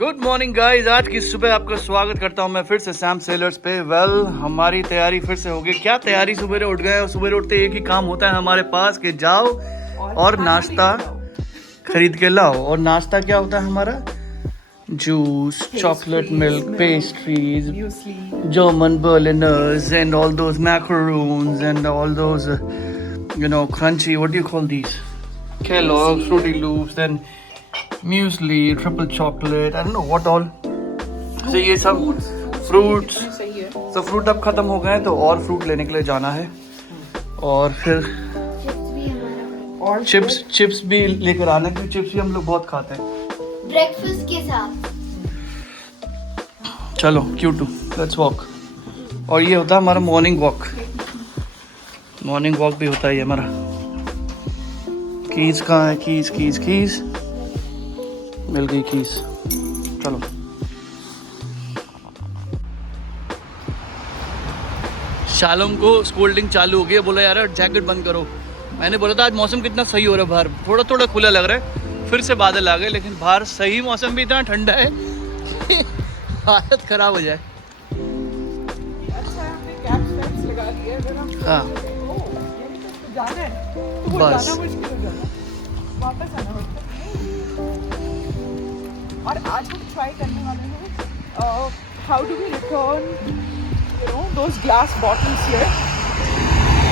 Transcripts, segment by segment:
Good morning guys, आज की सुबह आपका स्वागत करता हूं मैं फिर से सैम सेलर्स पे। हमारी तैयारी फिर से होगी। क्या तैयारी, सुबह उठ गए और सुबह उठते एक ही काम होता है हमारे पास कि जाओ और नाश्ता खरीद के लाओ। और नाश्ता क्या होता है हमारा? Juice, chocolate milk, pastries, German Berliners and all those macaroons and all those crunchy, what do you call these? Kellogg's, Fruity Loops, then muesli, triple chocolate, I don't know what all. So ये सब fruits, तो fruit अब खत्म हो गए हैं तो और फ्रूट लेने के लिए जाना है। और फिर चिप्स भी लेकर आने, क्योंकि चिप्स भी हम लोग बहुत खाते हैं ब्रेकफास्ट के साथ। चलो Q2, लेट्स वॉक। और ये होता है हमारा मॉर्निंग वॉक। मॉर्निंग वॉक भी होता है ये हमारा। कीज कहाँ है? कीज मिल गई कीज। चलो शालम को स्कोल्डिंग चालू हो गई है। बोला यार जैकेट बंद करो। मैंने बोला था आज मौसम कितना सही हो रहा है, बाहर थोड़ा थोड़ा खुला लग रहा है, फिर से बादल आ गए, लेकिन बाहर सही मौसम भी इतना ठंडा है कि हालत खराब हो जाए। हाँ बस वापस आना होता है। और आज हम ट्राई करने वाले हैं how do we return those glass bottles here.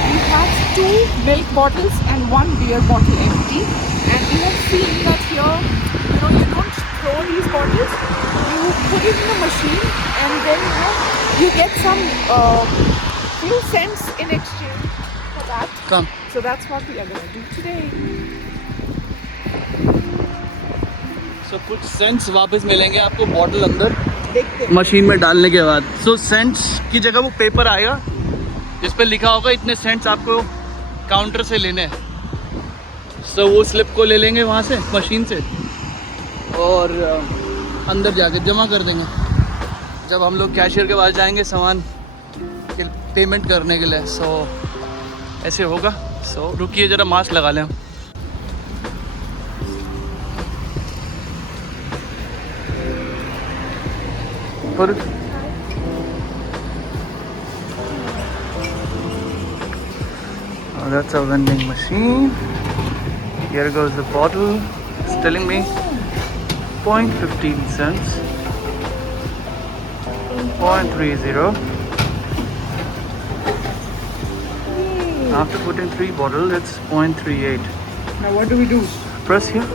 We have 2 milk bottles and 1 beer bottle empty, and we have seen that here you don't throw these bottles, you put it in the machine and then you get some few cents in exchange for that. Come. So that's what we are going to do today. So कुछ cents वापस मिलेंगे आपको bottle अंदर देखते हैं machine में डालने के बाद। सो सेंट्स की जगह वो पेपर आएगा जिस पे लिखा होगा इतने सेंट्स आपको काउंटर से लेने हैं। सो वो स्लिप को ले लेंगे वहाँ से मशीन से और अंदर जाके जमा कर देंगे जब हम लोग कैशियर के पास जाएंगे सामान के पेमेंट करने के लिए। सो ऐसे होगा। सो रुकिए ज़रा मास्क लगा लें। Put it. Oh, that's a vending machine. Here goes the bottle. It's telling me 0.15 cents. 0.30. After putting 3 bottles, it's 0.38. now what do we do? Press here.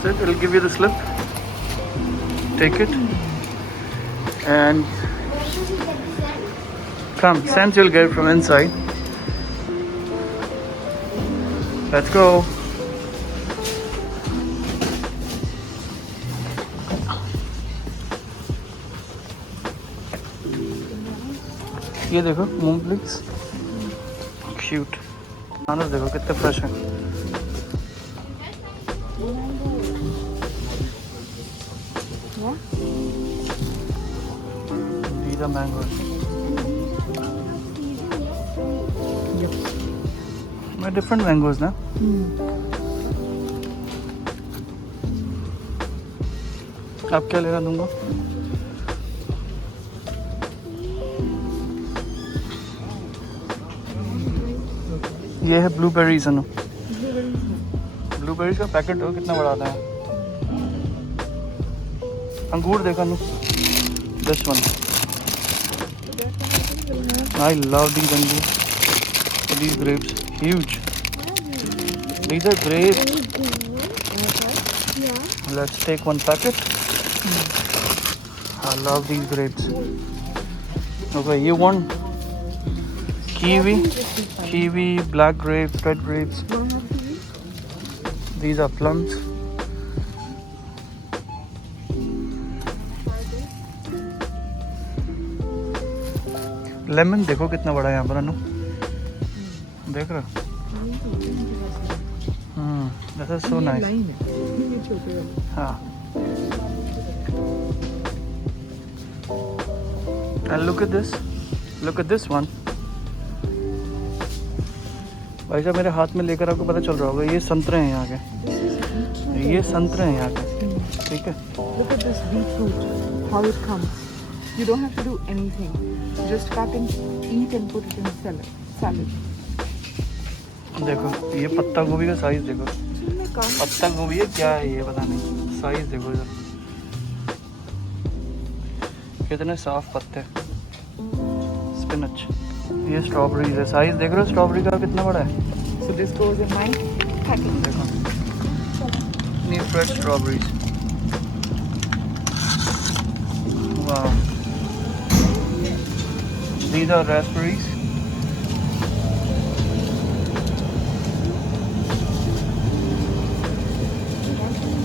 So it'll give you the slip. Take it. And come, cents you'll get from inside. Let's go. ये देखो मूंगफली cute. अनानास देखो कितने fresh हैं। These are mangoes. They're different mangoes ना? आप क्या लेना दूंगा? ये है ब्लूबेरीज अनु। ब्लूबेरीज का पैकेट हो कितना बड़ा आता है। अंगूर देखा नु। This one. I love these angur. These grapes, huge. These are grapes. Let's take one packet. I love these grapes. Okay, you want kiwi, black grapes, red grapes. These are plums. Lemon देखो कितना बड़ा है यहाँ पर अनु, देख रहा? This is so nice. हाँ, and look at this one. भाई साहब मेरे हाथ में लेकर आपको पता चल रहा होगा, ये संतरे हैं यहाँ के, ये संतरे हैं यहाँ के। ठीक है। Look at this beetroot, how it comes. You don't have to do anything. Just cut and eat and put it in salad. देखो ये पत्ता गोभी का साइज देखो, पत्ता गोभी है क्या है ये पता नहीं, साइज देखो इधर कितने साफ पत्ते। स्पिनच, ये स्ट्रॉबेरी है, साइज देख रहे हो स्ट्रॉबेरी का कितना बड़ा है। So this goes in my packing. देखो इतनी फ्रेश स्ट्रॉबेरीज, वाह। These are raspberries.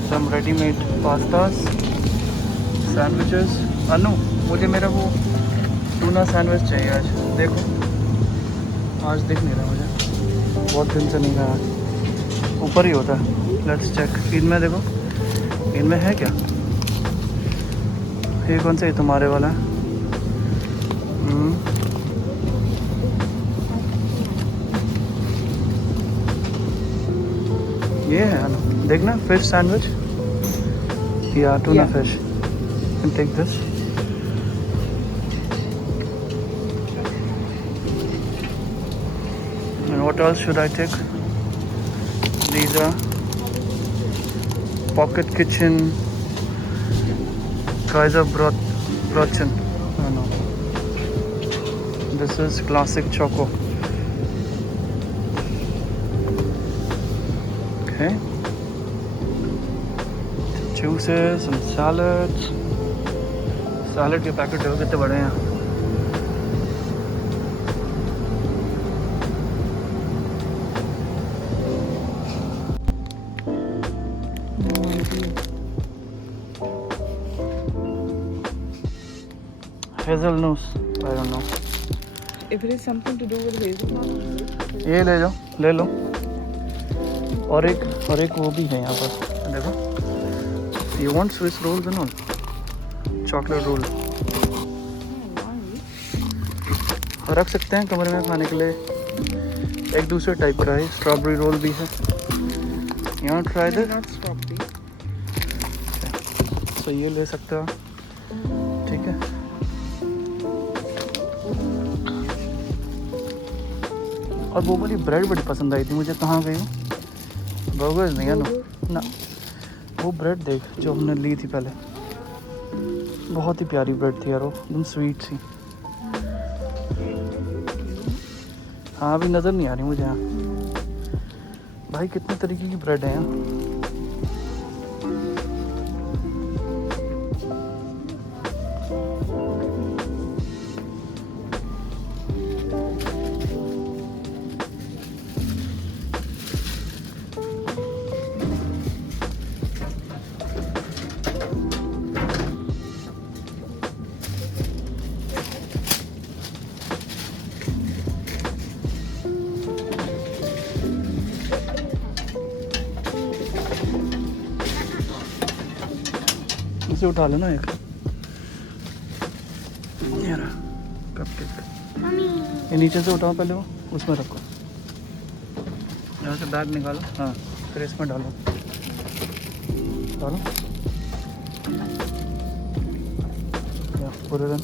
Some ready-made pastas, sandwiches. अनु मुझे मेरा वो टूना सैंडविच चाहिए आज। देखो आज दिख नहीं रहा मुझे, बहुत दिन से नहीं खाया, ऊपर ही होता है। लेट्स चेक इनमें, देखो इनमें है क्या। ये कौन सा है तुम्हारे वाला है? ये है अनु, देखना फिश सैंडविच या tuna fish. You can take this. And what else should I take? These are Pocket Kitchen Kaiser Brötchen. Oh no. This is classic choco. Okay. Juices and salads. Salad के packet देखो कितने बड़े हैं। Hazelnuts, I don't know. If it is something to do with hazelnut, ये ले जाओ, ले लो। और एक वो भी है यहाँ पर, देखो। You want Swiss rolls and all? Chocolate roll रख सकते हैं कमरे में खाने के लिए। एक दूसरे टाइप का है, स्ट्रॉबेरी रोल भी है। यहाँ ट्राई दे, not strawberry. तो ये ले सकते हो, ठीक है। और वो वाली ब्रेड बड़ी पसंद आई थी मुझे, कहाँ गई वो? बर्गर्स नहीं है ना, वो ब्रेड देख जो हमने ली थी पहले, बहुत ही प्यारी ब्रेड थी यार, वो एकदम स्वीट सी। हाँ अभी नज़र नहीं आ रही मुझे यहाँ। भाई कितने तरीके की ब्रेड है यहाँ। इसे उठा लो ना एक, ये रहा कपकेक। ये नीचे से उठाओ पहले, वो उसमें रखो, यहाँ से बैग निकालो, हाँ फिर इसमें डालो, put it in.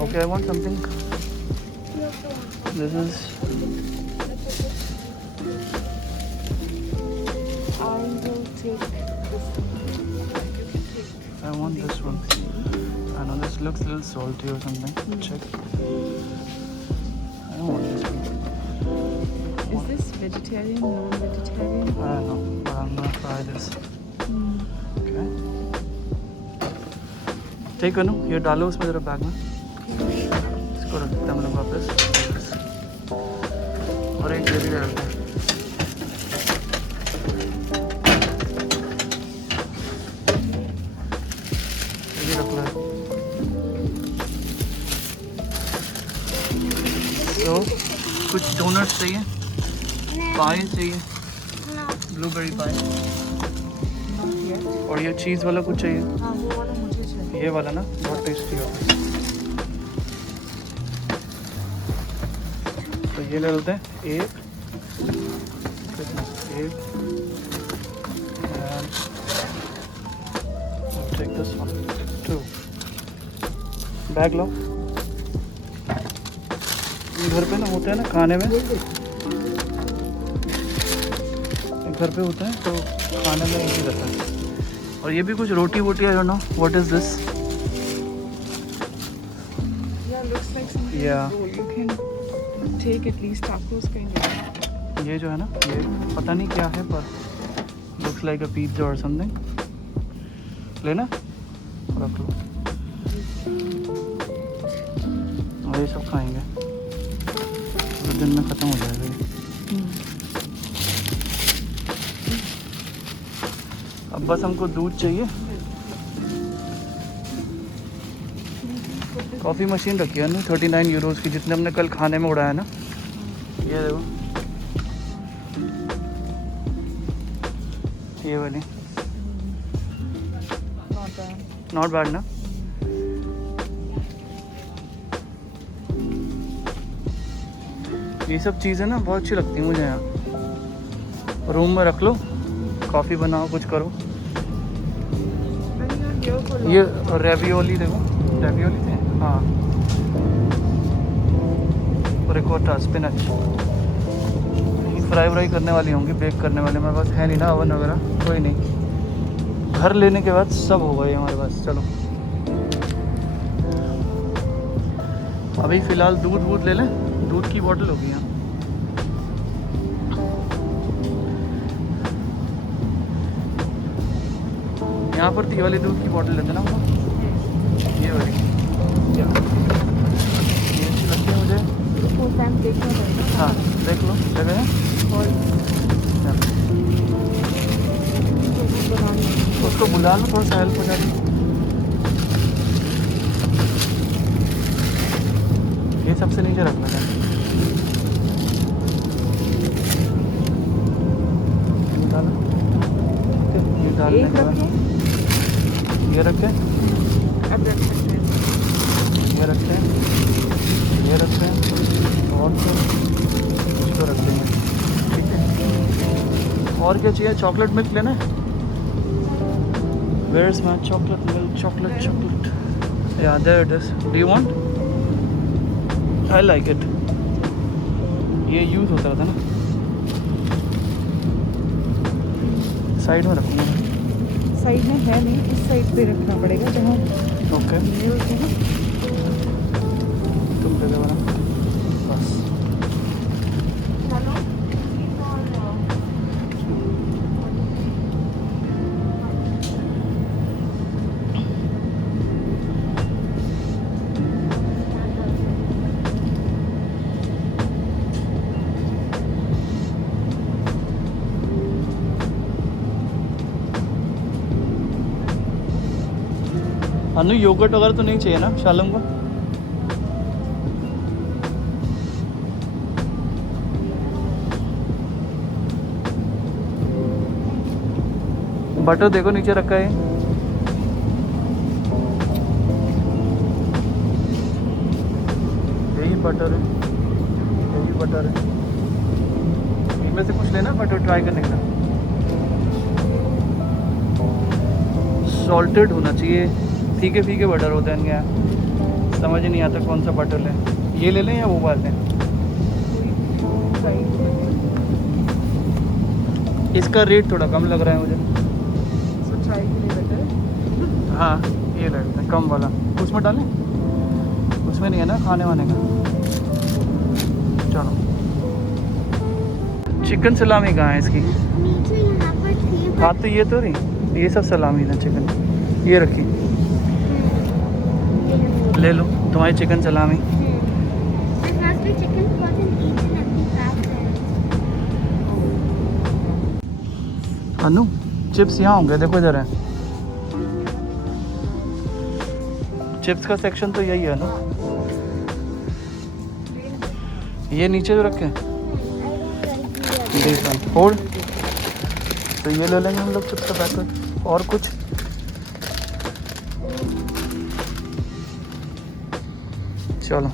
Okay, I want something. This is. I will take this one. I want this one. I know this looks a little salty or something. Check. I don't want this one. Is this vegetarian, non-vegetarian? I don't know, but I'm gonna try this. Okay. ठीक है ना, ये डालो उसमें ज़रा bag में, इसको रख देते हैं हम लोग वापस, और एक ये भी डालते हैं। ये रख लो। तो कुछ डोनट्स चाहिए, पाई चाहिए, ब्लूबेरी पाई, और ये चीज़ वाला कुछ चाहिए। हाँ वो वाला मुझे चाहिए। ये वाला ना बहुत टेस्टी होगा, तो ये ले लेते हैं। एक टेक दिस वन 2 बैग लो। घर पे ना होता है ना खाने में, घर पे होता है तो खाने में इजी रहता है। और ये भी कुछ रोटी वोटी, I don't know what is this. Yeah, looks like something Yeah. roll. You can take at least tacos kind of. ये जो है ना, ये पता नहीं क्या है पर लुक्स लाइक अ पिज़्ज़ा और समथिंग। लेना, रख लो। और ये सब खाएंगे, दो दिन में ख़त्म हो जाएगा ये। अब बस हमको दूध चाहिए। कॉफ़ी मशीन रखी है ना 39 यूरोज़ की, जितने हमने कल खाने में उड़ाया ना। ये देखो, ये वाली Not bad. नॉट बैड ना। ये सब चीज़ें ना बहुत अच्छी लगती हैं मुझे यहाँ। रूम में रख लो, कॉफ़ी बनाओ, कुछ करो। And you're here for ये long. रेवियोली देखो, रेवियोली थे हाँ, रिकोटा, स्पिनच। फ्राई व्राई करने वाली होंगी, बेक करने वाले। मेरे पास है नहीं ना ओवन वगैरह, कोई नहीं। घर लेने के बाद सब होगा ये हमारे पास। चलो अभी फ़िलहाल दूध वूध ले लें, दूध की बोतल होगी यहाँ। यहाँ पर थी वाली दूध की बोतल लेते ना हम, ये वाली। क्या ये अच्छी लगती है मुझे। Full time देखना पड़ेगा. हाँ देख लो, लगे हैं। और बनानी है. उसको बुला लो, थोड़ा सा हेल्प हो जाती। ये सबसे नीचे रखना था। ये डालो। ओके, ये डालने एक के बाद रखें. ये रखें, अब रख सकते हैं. ये रखें, ये रखें और तो इसको रख देंगे। ठीक है, और क्या चाहिए? चॉकलेट मिल्क लेना है? Where is my chocolate milk? Chocolate. Yeah, there it is. Do you want? I like it. ये यूज़ होता रहता ना। साइड में रखूँगा। साइड में है नहीं, इस साइड पे रखना पड़ेगा जहाँ ओके, ये होते हैं. तुम जगह बना बस। अनु योगर्ट वगैरह तो नहीं चाहिए ना शालम को? बटर देखो नीचे रखा है। यही बटर है, यही बटर है। इनमें से कुछ लेना बटर ट्राई करने का। सॉल्टेड होना चाहिए, फीके फीके बटर होते हैं इनके यहाँ, समझ ही नहीं आता कौन सा बटर लें। ये ले लें या वो वाले लें? इसका रेट थोड़ा कम लग रहा है मुझे। चाय के लिए बेटर है. हाँ ये ले लेते हैं कम वाला। उसमें डालें? उसमें नहीं है ना खाने वाने का। चलो, चिकन सलामी कहाँ है इसकी? नीचे यहाँ पर थी. हाँ तो ये तो नहीं, ये सब सलामी ना चिकन। ये रखी, ले लो तुम्हारी चिकन सलामी। चिकन अनु चिप्स यहाँ होंगे, देखो इधर है। चिप्स का सेक्शन तो यही है ना। ये नीचे जो रखे होल्ड, तो ये ले लेंगे हम लोग चिप्स का पैकेट। और कुछ चलो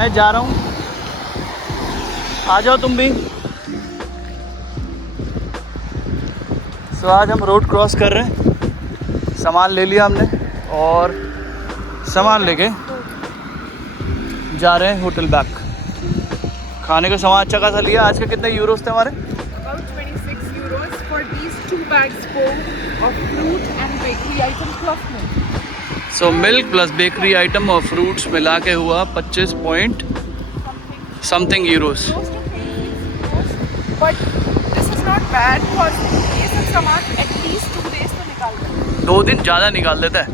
मैं जा रहा हूँ, आ जाओ तुम भी। सो आज हम रोड क्रॉस कर रहे हैं, सामान ले लिया हमने और सामान लेके जा रहे हैं होटल बैक। खाने का सामान अच्छा खासा लिया। आज के कितने यूरोस थे हमारे? About 26 euros for these 2 bags full of fruit and bakery items plus milk. So milk plus bakery item और फ्रूट्स मिला के हुआ 25 point something Euros. Close to 26 euros. But this is not bad because ये सब सामान at least 2 days तो निकाल देते हैं। 2 दिन ज़्यादा निकाल देता है।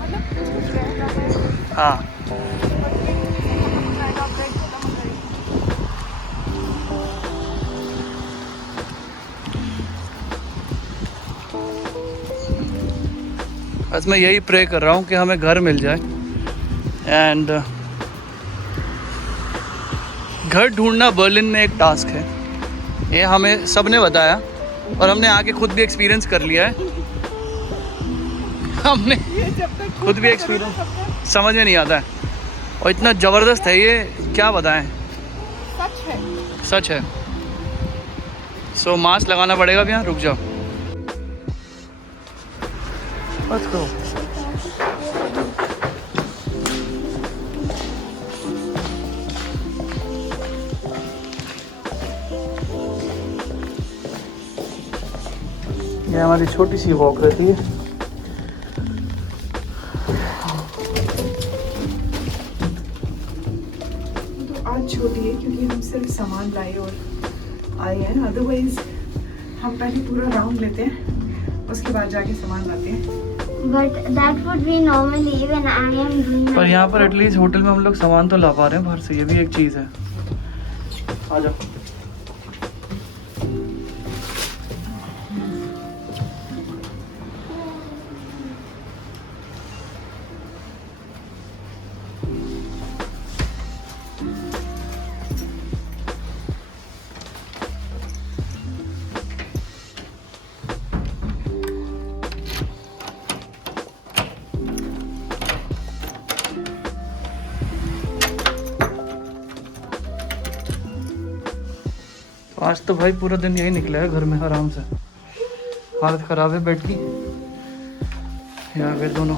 मतलब कुछ रह जाता है। हाँ, But फिर खत्म हो जाएगा, bread खत्म हो जाएगी। बस मैं यही प्रे कर रहा हूँ कि हमें घर मिल जाए। एंड घर ढूंढना बर्लिन में एक टास्क है, ये हमें सब ने बताया और हमने आके खुद भी एक्सपीरियंस कर लिया है। हमने ये जब तक खुद भी एक्सपीरियंस समझ में नहीं आता है और इतना ज़बरदस्त है ये, क्या बताएं। सच है। सच है। सो मास्क लगाना पड़ेगा अब यहाँ। रुक जाओ, Let's go. ये हमारी छोटी सी वॉक रहती है। तो आज छोटी है क्योंकि हम सिर्फ सामान लाए और आए हैं। अदरवाइज हम पहले पूरा राउंड लेते हैं, उसके बाद जाके सामान लाते हैं। But that would be normally when I am doing पर my यहाँ पर एटलीस्ट होटल में हम लोग सामान तो ला पा रहे हैं बाहर से, ये भी एक चीज़ है। आ जाओ। आज तो भाई पूरा दिन यही निकला है घर में आराम से। हालत ख़राब है बेड की, यहाँ पे दोनों